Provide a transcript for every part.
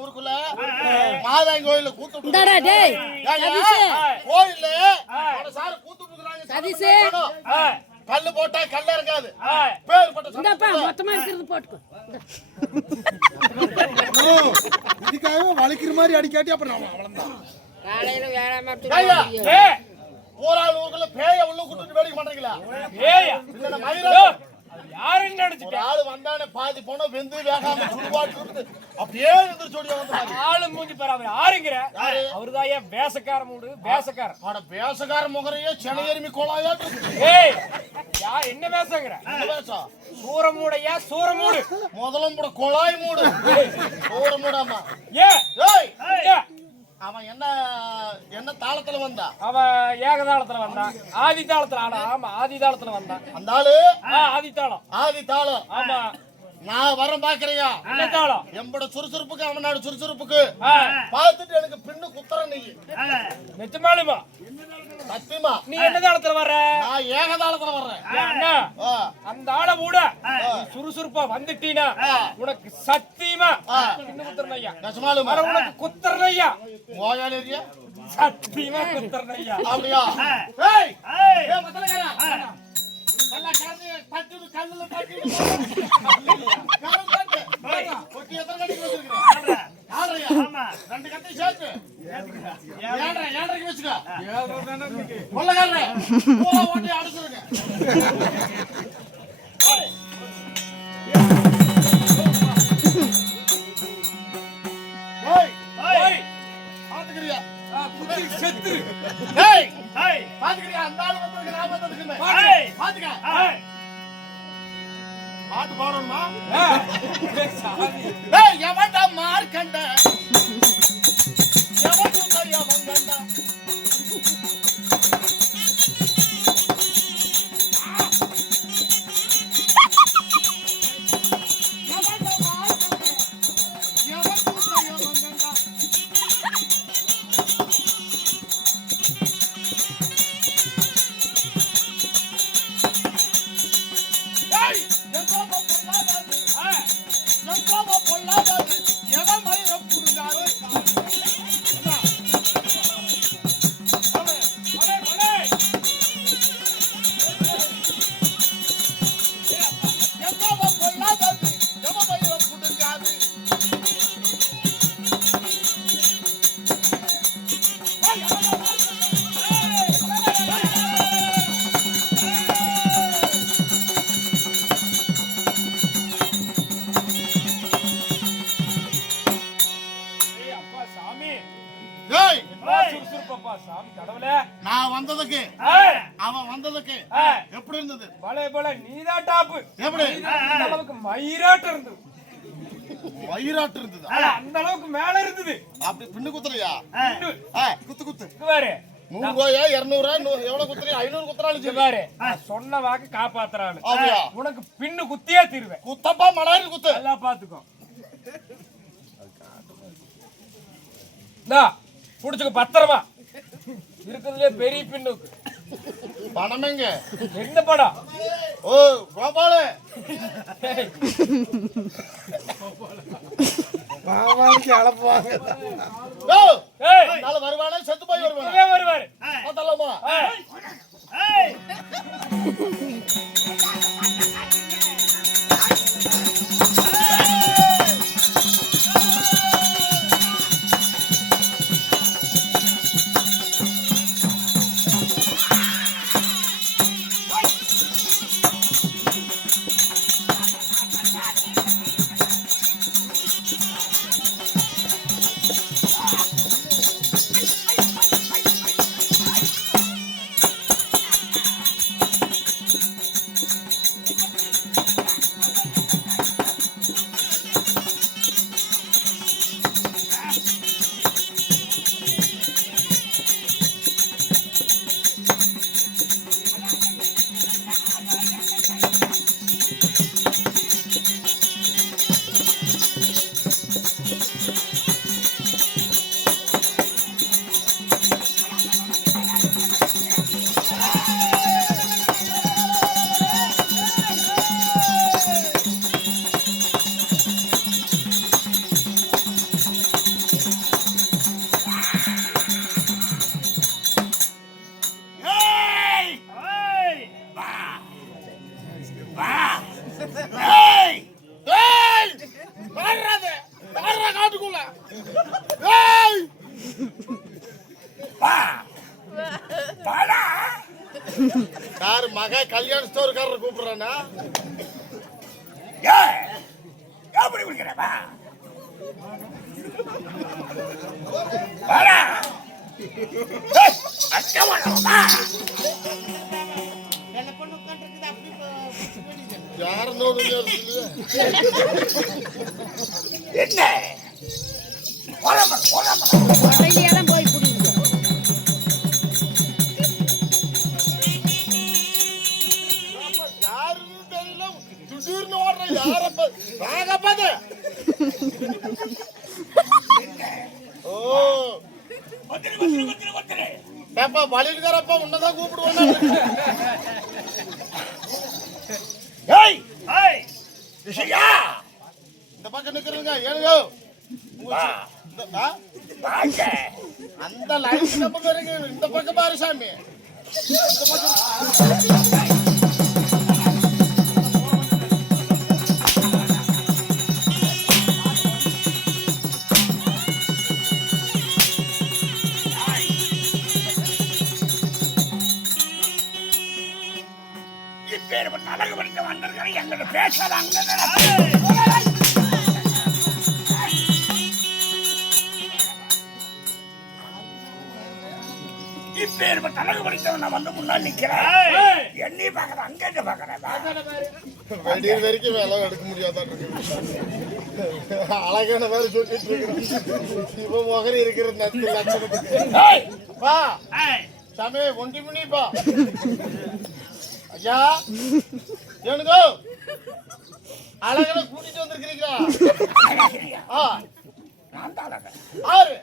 ஊருக்குள்ள மாதாய் கோயில கூத்து கல்லு போட்டா கல்ல இருக்காது. இதுக்காக வலிக்கிற மாதிரி அடிக்காட்டி அப்புறம் ஊருக்குள்ள பேய உள்ள கூட்டு வேடிக்கை பண்றீங்களா? யாருன்னு நினைச்சிட்டு ஆளு வந்தானே பாதி போன வெந்து வேகாம சுடுபாட்டு அப்படியே ஆளு மூஞ்சி பாரு. அவர் யாருங்கிற? அவருதாயா வேசக்கார மூடு. வேசக்கார ஆட வேசக்கார முகரையே சென்னையருமி கோலாயா. ஏய் யார் என்ன வேசங்கிற? சூரமூடையா? சூரமூடு முதலம் கூட கோலாய் மூடு. சூரமூடாமா? ஏய் அவன் என்ன என்ன தாளத்துல வந்தா? அவன் ஏகதாளத்துல வந்தான். ஆதி தாளத்துல ஆனா. ஆமா ஆதி தாளத்துல வந்தான் அந்த ஆளு. ஆதி தாளம். ஆதி தாளம். ஆமா நான் வரம் பாக்குறியா? என்ன தாளம்? எம்பட சுறுசுறுப்புக்கு அவனோட சுறுசுறுப்புக்கு பார்த்துட்டு எனக்கு பின்னு குத்துற. நீ நிச்சயமாலுமா சத்தியமா நீ என்ன தாளத்துல வர்ற? நான் ஏகதாளத்துல வர்றேன். அந்த ஆளை கூட சுறுசுறுப்பா வந்துட்டீனா உனக்கு சத்தியமா பின்னு குத்துறனையா. நிச்சயமாலுமா உனக்கு குத்துறனையா. ஓயாலேரியா சத்தியமா குத்துறனையா. அப்படியா? ஏய் ஏய் மத்தலகாரா கல்ல கார்னி பட்டு கல்லுல பட்டு காரம் பட்டு ஒட்டி எத்தனை கட்டி வச்சிருக்கீங்க? ஆறயா? ஆமா ரெண்டு கட்டி சேர்த்து ஏழரைக்கு வெச்சுக்க. ஏழரை தான இருக்கு. கொல்லகாரரே பூரா ஓட்டி அடிச்சுருங்க. ஏய் ஏய் ஆத்துக்கறியா? குத்தி செத்துரு. ஏய் ஏய் பாத்துக்கறியா? அந்த ஆளு வந்து நான் வந்ததுக்குமே ஏய் பாத்துக்க. ஏய் பாட்டு பாடணுமா? ஏய் எவன்டா மார்க்கண்ட எவன் உதய மங்கண்ட நான் வந்ததுக்கு அவன் வந்ததுக்கு எப்படி இருந்தது? பலே பலே நீதான் டாப். எப்படி அந்த அளவுக்கு மயிராட்ட இருந்தது? மயிராட்ட இருந்தது அந்த அளவுக்கு மேல இருந்தது. அப்படி பின்னு குத்துறியா? குத்து குத்து பாரு. 100 ரூபாயா 200 ரூபாய் எவ்வளவு குத்துறியா? 500 குத்துறாலும் பாரு. சொன்ன வாக்கு காப்பாத்துறாள். உனக்கு பின்னு குத்தியே தீருவேன். குத்தப்பா மலாரி குத்து. எல்லாம் பாத்துக்கோ. புடிச்சுக்க பத்திரமா. இருக்கிறதுலே பெரிய பின்னுக்கு பணமேங்க. எந்த படம்? ஓ கோபாலு. பாவாக்கு அழப்புவாங்க. யாரு மகா கல்யாண ஸ்டோர்காரர் கூப்பிடுறானா? எப்படி குடிக்கிறவா யாரும் என்ன போய் புடிங்க. யாருன்னு தெரியல, திடீர்னு ஓடுற யாரப்ப பாது. ஓ ஏப்பா வழியிருக்காரப்பா உன்னதான் கூப்பிடுவாங்க. இந்த பக்கம் நிக்கிறீங்க ஏனுங்க அந்த லைன் இந்த பக்கம் இருக்கு, இந்த பக்கம் பாரு சாமி. இந்த பக்கம் அழகு படிக்க வந்திருக்கிற எங்கிட்ட பேசாதாங்க. இப்பேற்பட்ட அழகு படித்தவன் நான் வந்து முன்னால் நிக்கிறேன். என்னையும் பாக்குறேன், அங்க பாக்குறேன். வெடிய வரைக்கும் வேலை எடுக்க முடியாதான் இருக்கு. அழகான வேலை சொல்லிட்டு இருக்கிறேன். இப்ப முகரி இருக்கிற லட்சணத்துக்கு பா சாமி ஒண்டி மணிப்பா. ஐயா ஏனுங்க அழகனை கூட்டிட்டு வந்திருக்கிறீங்களா? ஆறு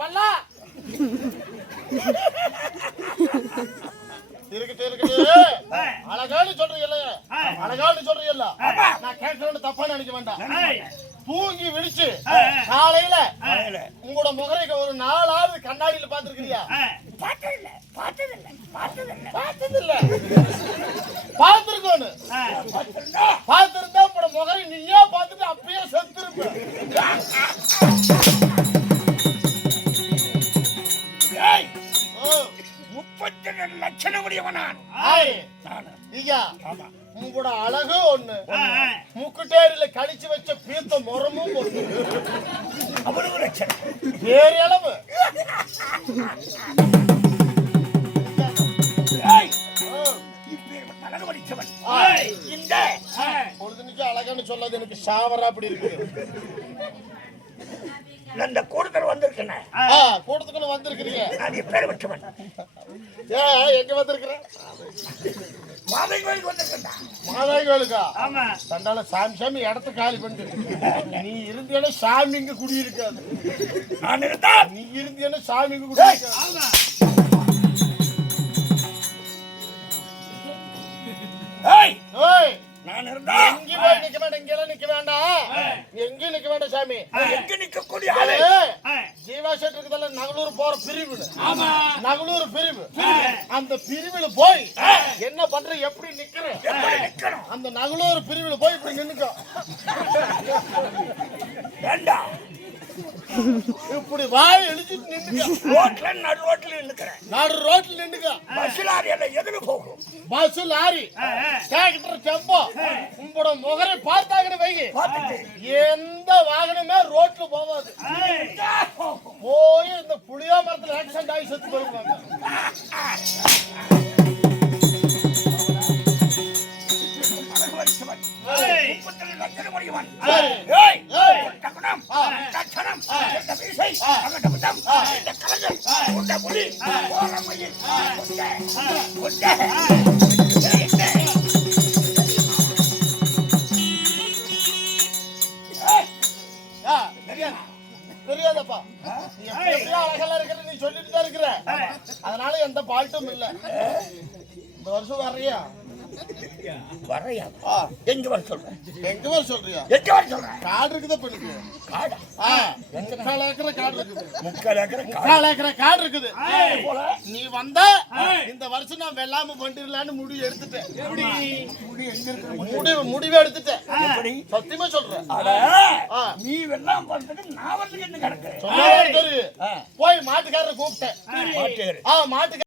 பல்லா இருக்கட்டு இருக்கட்டு அழகான்னு சொல்றீங்கல்ல, அழகான்னு சொல்றீங்கல்ல, நான் கேட்கறேன்னு தப்பா நினைக்க வேண்டாம். தூங்கி விழிச்சு காலையில உங்களோட முகரைக்கு ஒரு 4 ஆவது கண்ணாடியில பாத்துருக்கிறியா? பாத்துருக்கோன்னு பாத்துருந்தா உங்களோட முகரை நீயா பாத்துட்டு அப்பயே செத்துருப்ப. 32 லட்சம் உடையவன் நான். உங்களோட அழகு ஒண்ணு, முக்குட்டேரியில கழிச்சு வச்ச பீத்த முறமும் ஒண்ணு. அவ்வளவு லட்சம் வேறு அளவு. அழகு படித்தவன் இந்த பொழுதுனிக்கு அழகான்னு சொல்லாது எனக்கு ஷாவரா அப்படி இருக்கு. இந்த கூட்டத்தில் வந்திருக்கேன். கூட்டத்துக்குள்ள வந்திருக்கிறீங்க. நான் எப்பேர் வச்சவன். எங்க வந்திருக்கிறேன்? மாதாய் கோயிலுக்கு வந்திருக்கேன். மாதாய் கோயிலுக்கா? தண்டால சாமி சாமி இடத்த காலி பண்ணிட்டு நீ இருந்தேன்னா சாமி இங்க குடியிருக்காது. நான் இருந்தா நீ இருந்தேன்னா சாமி இங்க குடியிருக்காது. நான் இருந்தா எங்க போய் நிக்க வேண்டாம், இங்கெல்லாம் நிக்க வேண்டாம், எங்கேயும் நிக்க வேண்டாம் சாமி. எங்க நிக்கக்கூடிய ஆளு ஜீவா செட் இருக்குதல்ல, நகலூர் போற பிரிவு, நகலூர் பிரிவு, அந்த பிரிவுல போய் என்ன பண்ற, எப்படி நிக்கிற, அந்த நகலூர் பிரிவுல போய் இப்படி நின்னுக்கோ. வேண்டாம், இப்படி வாய் எழுதிட்டு நின்னுக்க. ரோட்ல நடு ரோட்ல நின்னுக்கிறேன். நடு ரோட்ல நின்னுக்க. பஸ் லாரி எல்லாம் எதிர போகும். பஸ் லாரி டிராக்டர் டெம்போ உங்களோட முகரை பார்த்தாங்கன்னு வைங்க, எந்த வாகனமே ரோட்ல போகாது. போய் இந்த புளியா மரத்துல ஆக்சிடென்ட் ஆகி செத்து போயிருவாங்க. தெரியாதப்பா, நீ எப்படி அழகெல்லாம் இருக்கிற, நீ சொல்லிட்டு தான் இருக்கிற, அதனால எந்த பால்ட்டும் இல்ல. இந்த வருஷம் வர்றியா? வரையா ஆ, எங்க வர சொல்றேன் எங்க வர சொல்றியா? எங்க வர சொல்றேன் காடு இருக்குதா பெண்ணுக்கு? காடா ஆ, 3/4 ஏக்கர் காடு இருக்குது. 3/4 ஏக்கர் 3/4 ஏக்கர் காடு இருக்குது. போல நீ வந்தா இந்த வருஷம் நான் வெள்ளாம பண்ணிடலான்னு முடிவு எடுத்துட்டேன். முடி எங்க இருக்கு முடிவு எடுத்துட்டேன். எப்படி சத்தியமா சொல்றேன். அட ஆ. நீ வெள்ளாம பண்றதுக்கு நான் வரதுக்கு என்ன கணக்கு சொன்னா தெரியும். போய் மாட்டுக்காரரை கூப்பிட்டேன். மாட்டேரு மாட்டுக்கார